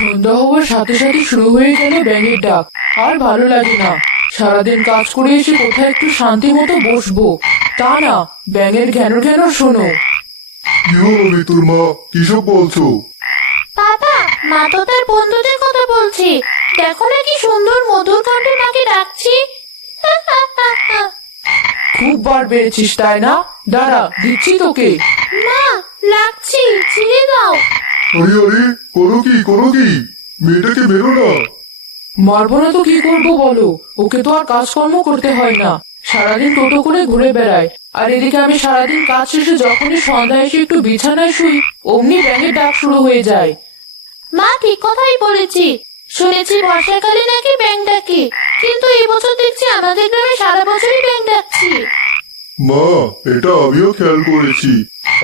সন্ধ্যা হওয়ার সাথে সাথে শুরু হয়ে গেল ব্যাঙের ডাক। আর ভালো লাগে না। সারাদিন কাজ করে এসে কোথায় একটু শান্তি মতো বসবো, তা না, ব্যাঙের ঘ্যানর ঘ্যানর শোনো। কি হলো ঋতুর মা, কিসব বলছো? বাবা, মা তো তার বন্ধুদের কথা বলছে। দেখো না কি সুন্দর মধুর কণ্ঠে মাকে ডাকছি। খুব বার বেড়েছিস তাই না? দাঁড়া, দিচ্ছি তোকে। মা, লাগছি, ছেড়ে দাও। আরে আরে, করো কি মেয়েটাকে বেরো না। মারবো না তো কি করবো বলো? ওকে তো আর কাজকর্ম করতে হয় না, সারাদিন টোটো করে ঘুরে বেড়ায়। আর এদিকে আমি সারাদিন কাজ শেষে যখনই সন্ধ্যা এসে একটু বিছানায় শুই, অমনি ব্যাঙের ডাক শুরু হয়ে যায়। মা ঠিক কথাই বলেছি। শুনেছি বর্ষাকালে নাকি ব্যাঙ ডাকে, কিন্তু এই বছর দেখছি আমাদের গ্রামে সারা বছরই ব্যাঙ ডাকছি। মা, এটা আমিও খেয়াল করেছি।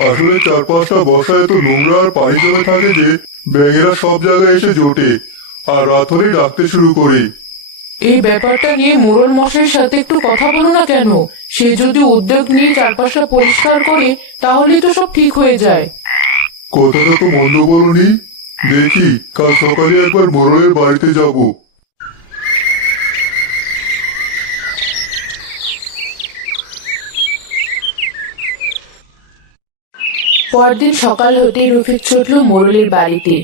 আসলে চারপাশটা বর্ষায় এত নোংরা আর পানি জমে থাকে যে ব্যাঙেরা সব জায়গায় এসে জোটে আর রাত হলেই ডাকতে শুরু করে। এই ব্যাপারটা নিয়ে মোড়ল মশাইয়ের সাথে একটু কথা বলো না কেন? সে যদি উদ্যোগ নিয়ে চারপাশটা পরিষ্কার করে তাহলেই তো সব ঠিক হয়ে যায়। কথাটা তো মন্দ বলনি। দেখি কাল সকালে একবার মোড়লের বাড়িতে যাব। পরদিন সকাল হতেই রফিক ছুটল মোড়লের বাড়িতে।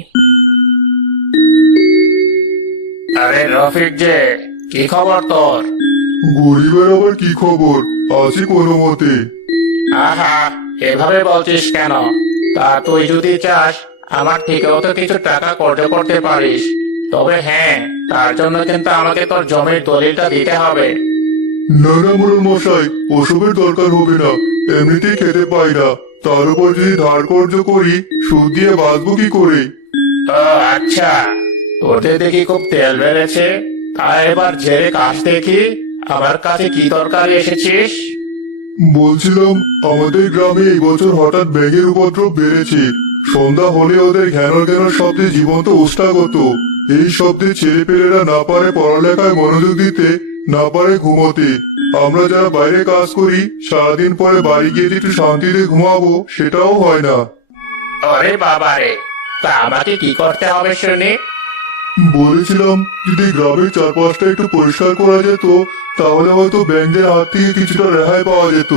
আরে রফিক যে, কি খবর তোর? গরিবের আবার কি খবর, আছি কোনো মতে। আহা, এভাবে বলছিস কেন? তা তুই যদি চাস আমার থেকেও তো কিছু টাকা করতে করতে পারিস। তবে হ্যাঁ, তার জন্য কিন্তু আমাকে তোর জমির দলিলটা দিতে হবে। না না মোড়ল মশাই, ওসবের দরকার হবে না। এমনিতেই খেতে পাই না, তার উপর যদি ধার কর্য করি, সুদ দিয়ে বাঁচবো কি করে? ও আচ্ছা, তোদের দেখি খুব তেল বেড়েছে। তা এবার ঝেড়ে কাজ দেখি, আমার কাছে কি দরকার এসেছিস? বলছিলাম, আমাদের গ্রামে এই বছর হঠাৎ ব্যাঙের উপদ্রব বেড়েছে। সন্ধ্যা হলে ওদের ঘ্যানর ঘ্যানর শব্দে জীবন্ত ওষ্ঠাগত। এই শব্দে ছেলেপেলেরা না পারে পড়ালেখায় মনোযোগ দিতে, না পারে ঘুমোতে। আমরা যারা বাইরে কাজ করি, সারাদিন পরে বাড়ি গিয়ে যে একটু শান্তিতে ঘুমাবো, সেটাও হয় না। আরে বাবারে, তা আমাকে কি করতে হবে শুনি? বলেছিলাম, যদি গ্রামের চারপাশটা একটু পরিষ্কার করা যেত, তাহলে হয়তো ব্যাঙদের হাত থেকে কিছুটা রেহাই পাওয়া যেত।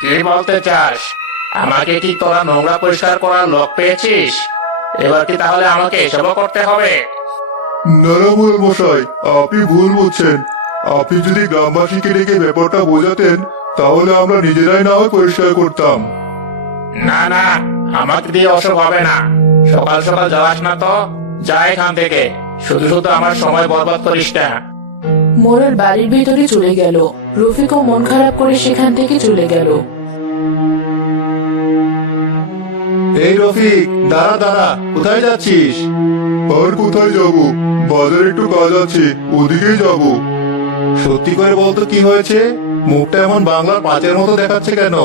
কি বলতে চাস? আমাকে কি তোরা নোংরা পরিষ্কার করার লোক পেয়েছিস? এবার কি তাহলে আমাকে এসবও করতে হবে? নারামুল মশাই, আপনি ভুল বুঝছেন। আপনি যদি গ্রামবাসীকে ডেকে ব্যাপারটা বোঝাতেন, তাহলে আমরা নিজেরাই না হয় পরিষ্কার করতাম। না না, আমাকে দিয়ে অসুখ হবে না। সকাল সকাল যাস না তো, যা এখান থেকে। শুধু শুধু আমার সময় বরবাদ করিস না। মোড়ল বাড়ির ভিতরে চলে গেল। রফিকও মন খারাপ করে সেখান থেকে চলে গেল। এই রফিক, দাঁড়া দাঁড়া, কোথায় যাচ্ছিস? আর কোথায় যাব, বাজারে একটু কাজ আছে, ওদিকেই যাব। সত্যি করে বলতো, কি হয়েছে? মুখটা এমন বাংলার পাঁচের মতো দেখাচ্ছে কেন?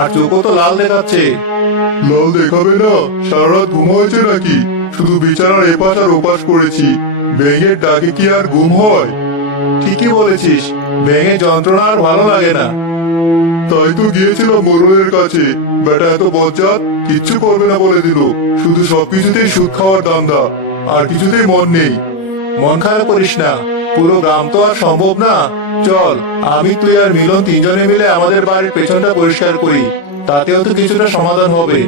আর চোখও তো লাল দেখাচ্ছে। লাল দেখাবে না? সারা রাত ঘুম হয়েছে নাকি? শুধু বিছানার এপাশ আর ওপাশ করেছি। ব্যাঙের ডাকে কি আর ঘুম হয়? ঠিকই বলেছিস, ব্যাঙের যন্ত্রণা আর ভালো লাগে না। তাই তো গিয়েছিলাম মোড়লের কাছে। বেটা এত বজ্জাত, কিচ্ছু করবে না বলে দিল। শুধু সবকিছুতেই সুদ খাওয়ার দান্দা, আর কিছুতেই মন নেই। মন খারাপ করিস না, পুরো গ্রাম তো আর সম্ভব না। চল, আমি তুই আর মিলন তিনজনে মিলে আমাদের বাড়ির পেছনটা পরিষ্কার করি, তাতেও তো কিছুটা সমাধান হবে।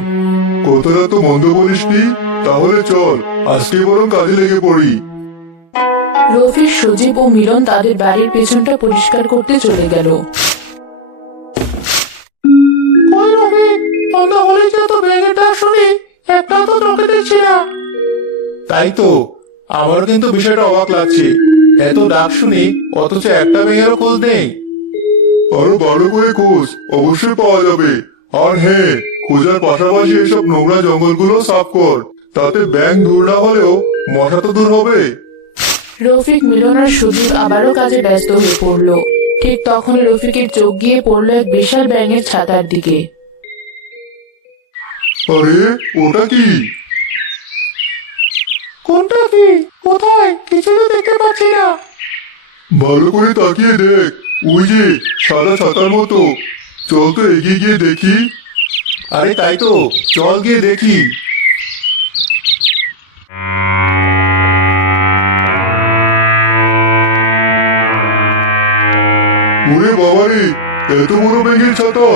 কথাটা তো মন্দ বলিসনি। তাহলে চল, আজকে বরং কাজে লেগে পড়ি। রফিক, সজীব ও মিলন তাদের বাড়ির পেছনটা পরিষ্কার করতে চলে গেল। তাই তো, আমার কিন্তু বিষয়টা অবাক লাগছে। এত ডাক শুনি, অথচ একটা ব্যাঙেরও খোঁজ নেই। আরো ভালো করে খোঁজ, অবশ্যই পাওয়া যাবে। আর হ্যাঁ, খোঁজার পাশাপাশি এসব নোংরা জঙ্গলগুলো সাফ কর। তাতে ব্যাঙ দূর না হলেও মশা তো দূর হবে। রফিক, মিলন আর সজীব আবারও কাজে ব্যস্ত হয়ে পড়ল। ঠিক তখন রফিকের চোখ গিয়ে পড়ল এক বিশাল ব্যাঙের ছাতার দিকে। আরে, ওটা কি? কোনটা কি? কোথায়? কিছু তো দেখতে পাচ্ছি না। ভালো করে তাকিয়ে দেখ, ওই যে সাদা ছাতার মতো। চল তো এগিয়ে গিয়ে দেখি। আরে তাই তো, চল গিয়ে দেখি। ওরে বাবারে, এত বড় ব্যাঙের ছাতা!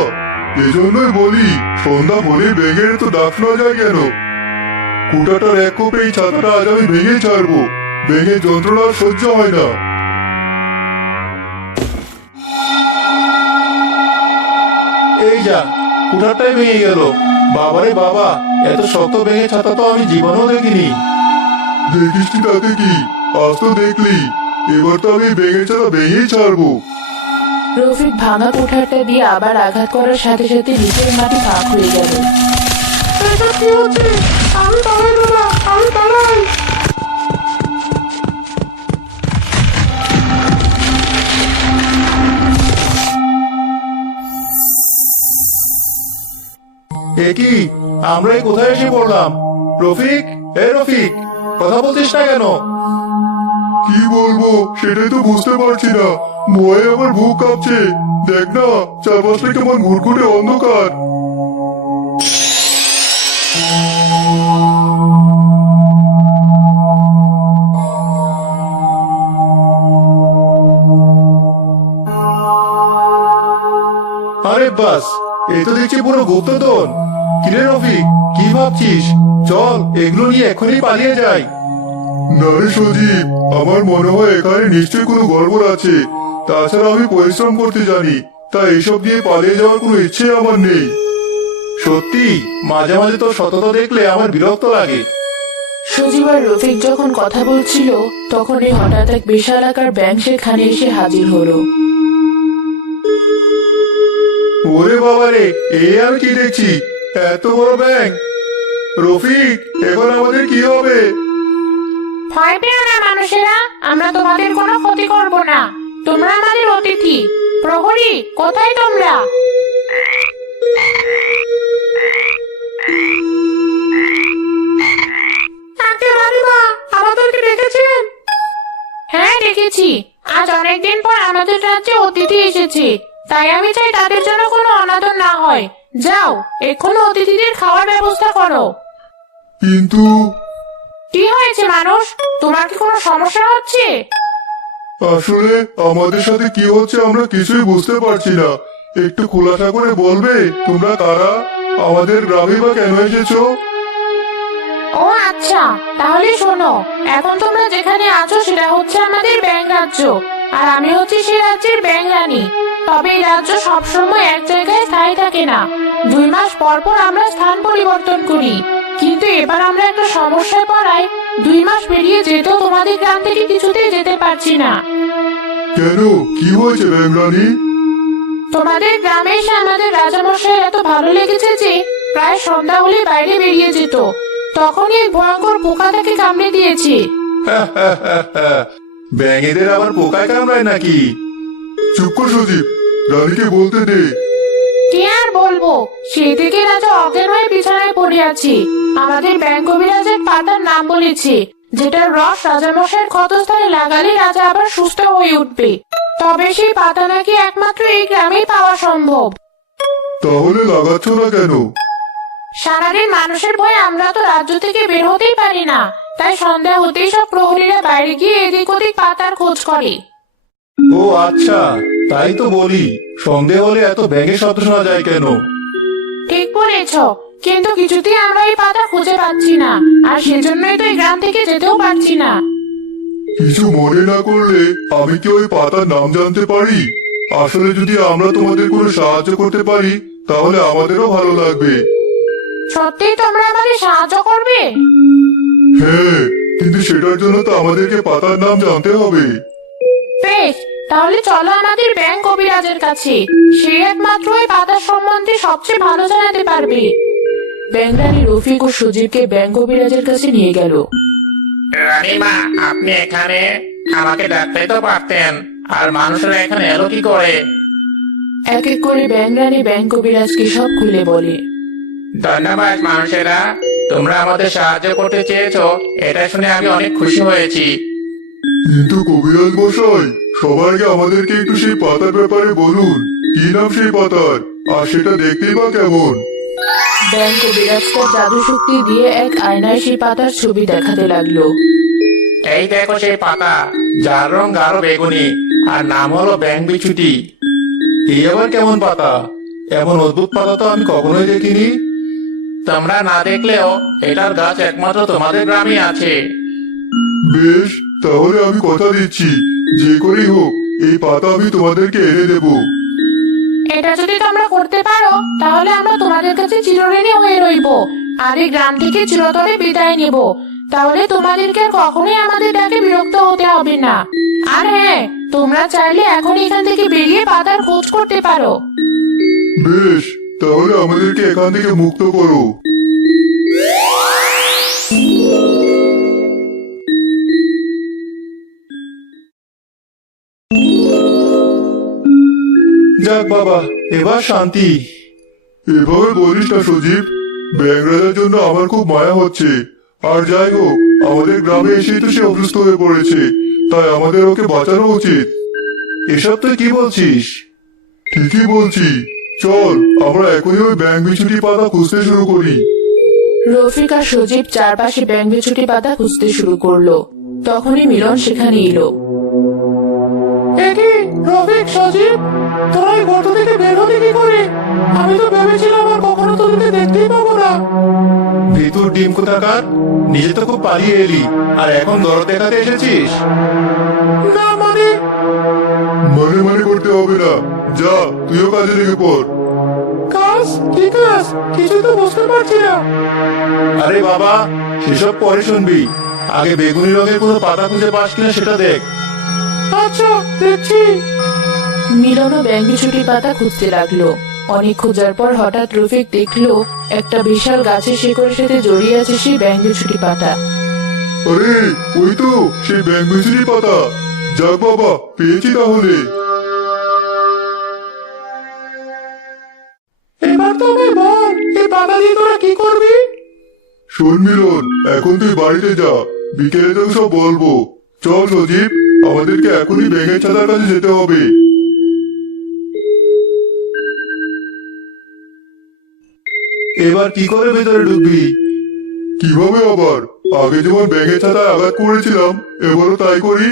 এজন্যই বলি সন্ধ্যা হলে ব্যাঙের তো ডাক শোনা যায় কেন? কুটাটার এক কোপে এই ছাতাটা আজ আমি ভেঙে ছাড়বো। ব্যাঙের যন্ত্রণা আর সহ্য হয় না। এই যা, কুঠারটাই ভেঙে গেল। বাবারে বাবা, এত শক্ত ব্যাঙের ছাতা তো আমি জীবনেও দেখিনি। দেখিস কি তাতে কি, আজ তো দেখলি। এবার তো আমি ব্যাঙের ছাতা ভেঙেই ছাড়বো। রফিক ভাঙা কুঠারটা দিয়ে আবার আঘাত করার সাথে সাথে নিচের মাটি ফাঁক হয়ে গেল। এসব কি হচ্ছে? আমি পালাই দাদা, আমি পালাই। এ কি, আমরা এই কোথায় এসে পড়লাম? রফিক, রফিক, কথা বলছিস না কেন? কি বলবো সেটাই তো বুঝতে পারছি না। ভয়ে আমার বুক কাঁপছে। দেখ না, চারপাশটা কেমন ঘুরঘুরে অন্ধকার। আরে বাস, এই তো দেখছি পুরো গুপ্তধন। কিরে রফিক, কি ভাবছিস? চল এগুলো নিয়ে এখনই পালিয়ে যাই। না রে সজীব, আমার মনে হয় এখানে নিশ্চয়ই কোনো গড়বড় আছে। তাছাড়া আমি পরিশ্রম করতে জানি, তাই এসব নিয়ে পালিয়ে যাওয়ার কোনো ইচ্ছে আমার নেই। সত্যি, মাঝে মাঝে তোর সততা দেখলে আমার বিরক্ত লাগে। সজীব আর রফিক যখন কথা বলছিল তখনই হঠাৎ এক বিশাল আকার ব্যাঙ সেখানে এসে হাজির হলো। ওরে বাবারে, এই আমি কি দেখছি? এত বড় ব্যাঙ! রফিক, এখন আমাদের কি হবে? ভয় পেও না মানুষেরা, আমরা তোমাদের কোনো ক্ষতি করব না। তোমরা আমাদের অতিথি। প্রহরী, কোথায় তোমরা? আমাদেরকে ডেকেছেন? হ্যাঁ ডেকেছি। আজ অনেকদিন পর আমাদের রাজ্যে অতিথি এসেছে, তাই আমি চাই তাদের জন্য কোনো অনাদর না হয়। যাও, এক্ষুনি অতিথিদের খাওয়ার ব্যবস্থা করো। কিন্তু কি হয়েছে মানুষ? তোমার কি কোনো সমস্যা হচ্ছে? আসলে আমাদের সাথে কি হচ্ছে আমরা কিছুই বুঝতে পারছি না। একটু খোলাসা করে বলবে তোমরা কারা, আমাদের গ্রামে বা কেন এসেছো? ও আচ্ছা, তাহলে শোনো। এখন তোমরা যেখানে আছো সেটা হচ্ছে আমাদের ব্যাঙ রাজ্য, আর আমি হচ্ছি সেই রাজ্যের ব্যাঙ রানী। তবে এই রাজ্য সবসময় এক জায়গায় স্থায়ী থাকে না। 2 মাস পর পর আমরা স্থান পরিবর্তন করি। কিন্তু এবার আমরা একটা সমস্যায় পড়ায় 2 মাস পেরিয়ে যেতেও তোমাদের গ্রাম থেকে কিছুতেই যেতে পারছি না। কেন, কি হয়েছে ব্যাংরানি? তোমাদের গ্রামে এসে আমাদের রাজামশাইয়ের এত ভালো লেগেছে যে প্রায় সন্ধ্যা হলে বাইরে বেরিয়ে যেত। তখনই এক ভয়ঙ্কর পোকা তাকে কামড়ে দিয়েছে। ব্যাঙেদের আবার পোকায় কামড়ায় নাকি? চুপ কর সজীব, রানীকে বলতে দে। কি আর বলবো, সেই থেকে রাজা অজ্ঞান হয়ে বিছানায় পড়ে আছে। আমাদের ব্যাঙ কবিরাজের পাতার নাম বলেছে, যেটার রস রাজামশাইয়ের ক্ষতস্থানে লাগালে রাজা আবার সুস্থ হয়ে উঠবে। তবে সেই পাতা নাকি একমাত্র এই গ্রামেই পাওয়া সম্ভব। তাহলে লাগাচ্ছ না কেন? সারাদিন মানুষের ভয়ে আমরা তো রাজ্য থেকে বের হতেই পারি না, তাই সন্ধ্যা হতেই সব প্রহরীরা বাইরে গিয়ে এদিক ওদিক পাতার খোঁজ করে। ও আচ্ছা, তাই তো বলি সন্দেহ হলে এত ব্যাঙের শব্দ শোনা যায় কেন? ঠিক বলেছ, কিন্তু কিছুতেই আমরা এই পাতা খুঁজে পাচ্ছি না, আর সেজন্যই তো এই গ্রাম থেকে যেতেও পারছি না। কিছু মনে না করলে আমি কি ওই পাতার নাম জানতে পারি? আসলে যদি আমরা তোমাদের কোনো সাহায্য করতে পারি তাহলে আমাদেরও ভালো লাগবে। সত্যিই তোমরা আমাদের সাহায্য করবে? হ্যাঁ, কিন্তু সেটার জন্য তো আমাদেরকে পাতার নাম জানতে হবে। বেশ, তাহলে চলো আমাদের ব্যাঙ কবিরাজের কাছে। সে একমাত্র এই পাতা সম্বন্ধে সবচেয়ে ভালো জানাতে পারবে। ব্যাঙ রানী রফিক ও সজীবকে ব্যাঙ কবিরাজের কাছে নিয়ে গেল। রানীমা, আপনি এখানে? আমাকে ডাকতেই তো পারতেন। আর মানুষরা এখানে এলো কি করে? এক এক করে ব্যাঙ রানী ব্যাঙ কবিরাজকে সব খুলে বলে। ধন্যবাদ মানুষেরা, তোমরা আমাদের সাহায্য করতে চেয়েছো, এটা শুনে আমি অনেক খুশি হয়েছি। কিন্তু কবিরাজ মশাই, সবার আগে আমাদেরকে একটু সেই পাতার ব্যাপারে বলুন। কি নাম সেই পাতার, আর সেটা দেখতেই বা কেমন? ব্যাঙ কবিরাজ তার জাদু শক্তি দিয়ে এক আয়নায় সেই পাতার ছবি দেখাতে লাগলো। এই দেখো সেই পাতা, যার রং গাঢ় বেগুনি আর নাম হলো ব্যাং বিছুটি। এই আবার কেমন পাতা? এমন অদ্ভুত পাতা তো আমি কখনোই দেখিনি। তোমরা না দেখলেও এটার গাছ একমাত্র তোমাদের গ্রামে আছে। বেশ, তাহলে আমি কথা দিচ্ছি, যে করেই হোক এই পাতা আমি তোমাদেরকে এনে দেবো। এটা যদি তোমরা করতে পারো তাহলে আমরা তোমাদের কাছে চিরঋণী হয়ে রইব আর এই গ্রাম থেকে চিরতরে বিদায় নেব। তাহলে তোমাদেরকে আর কখনোই আমাদের ডাকে বিরক্ত হতে হবে না। আর হ্যাঁ, তোমরা চাইলে এখন এখান থেকে বেরিয়ে পাতার খোঁজ করতে পারো। বেশ, তাহলে আমাদেরকে এখান থেকে মুক্ত করো। যাক বাবা, এবার শান্তি। এভাবে বলিস না সজীব, ব্যাংরাজার জন্য আমার খুব মায়া হচ্ছে। আর যাই হোক, আমাদের গ্রামে এসেই তো সে অসুস্থ হয়ে পড়েছে, তাই আমাদের ওকে বাঁচানো উচিত। এসব তুই কি বলছিস? ঠিকই বলছি, চল আমরা এখনই ওই ব্যাং বিছুটি পাতা খুঁজতে শুরু করি। রফিক আর সজীব চারপাশে ব্যাঙ বিছুটি পাতা খুঁজতে শুরু করলো। তখনই মিলন সেখানে এলো। একি রফিক, সজীব, তোরা এই গর্ত থেকে বের হলি কি করে? আমি তো ভেবেছিলাম আর কখনো তোদেরকে দেখতেই পাবো না। ভিতর ডিম কোথাকার, নিজে তো খুব পালিয়ে এলি, আর এখন দরদ দেখাতে এসেছিস? না মানে মানে মানে করতে হবে না, যা তুইও কাজে লেগে পড়। কাজ? কি কাজ? কিছু তো বুঝতে পারছি না। আরে বাবা, সেসব পরে শুনবি, আগে বেগুনি রঙের কোনো পাতা খুঁজে পাস কিনা সেটা দেখ। আচ্ছা, দেখছি। মিলনও ব্যাঙ বিছুটি পাতা খুঁজতে লাগলো। অনেক খোঁজার পর হঠাৎ রফিক দেখলো একটা বিশাল গাছের শিকড়ের সাথে জড়িয়ে আছে সেই ব্যাঙ বিছুটি পাতা। আরে ওই তো সেই ব্যাং বিছুটি পাতা। যাক বাবা, পেয়েছি তাহলে। এবার তো আমি বল, এই পাতা দিয়ে তোরা কি করবি? শোন মিলন, এখন তুই বাড়িতে যা, বিকেলে তোকে সব বলবো। চল সজীব, আমাদেরকে এখনই ব্যাঙের ছাতার কাছে যেতে হবে। এবার কি করে ভেতরে ঢুকবি? কিভাবে আবার? আগে যেমন ব্যাঙের ছাতায় আঘাত করেছিলাম, এবারও তাই করি।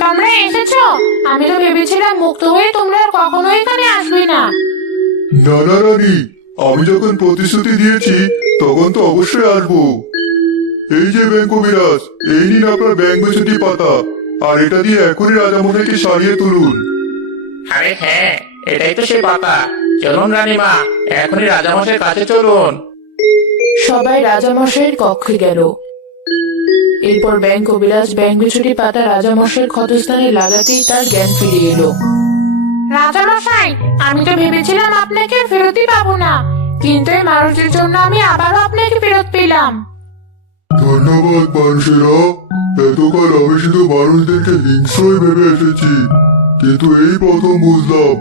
তোমরা এসেছো? আমি তো ভেবেছিলাম মুক্ত হয়ে তোমরা আর কখনো এখানে আসবে না। না না রানী, আমি যখন প্রতিশ্রুতি দিয়েছি তখন তো অবশ্যই আসবো। এই যে ব্যাং কবিরাজ, এই নিন আপনার ব্যাং বিছুটি পাতা, আর এটা দিয়ে এখনই রাজামশাইকে সারিয়ে তুলুন। আরে হ্যাঁ, এটাই তো সেই পাতা। চলুন রানীমা, এখনই রাজামশাইয়ের কাছে চলুন। সবাই রাজামশাইয়ের কক্ষে গেল। এরপর ব্যাঙ কবিরাজ ব্যাঙ বিছুটি পাতা রাজামশাইয়ের ক্ষতস্থানে লাগাতেই তার জ্ঞান ফিরে এলো। রাজামশাই, আমি তো ভেবেছিলাম আপনাকে আর ফেরতই পাবো না, কিন্তু এই মানুষের জন্য আমি আবারও আপনাকে ফেরত পেলাম। ধন্যবাদ মানুষেরা। এতকাল আমি শুধু মানুষদেরকে হিংস্রই ভেবে এসেছি, কিন্তু এই প্রথম বুঝলাম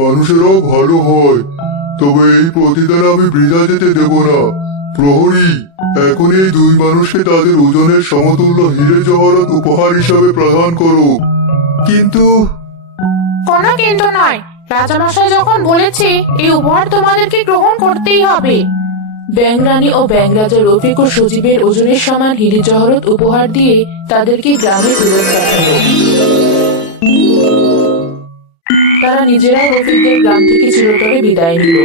মানুষেরাও ভালো হয়। তবে এই প্রতিদান আমি বৃথা যেতে দেব না। প্রহরী, এখন এই দুই মানুষকে তাদের ওজনের সমতুল্য হিরে জহরত উপহার হিসাবে প্রদান করো। কিন্তু কোনো কিন্তু নয়, রাজামশাই যখন বলেছে এই উপহার তোমাদেরকে গ্রহণ করতেই হবে। ব্যাঙ রানী ও ব্যাঙ রাজা রফিক ও সজীবের ওজনের সমান হিরে জহরত উপহার দিয়ে তাদেরকে গ্রামে ফেরত পাঠালো। তারা নিজেরাও রফিকদের গ্রাম থেকে চিরতরে বিদায় নিল।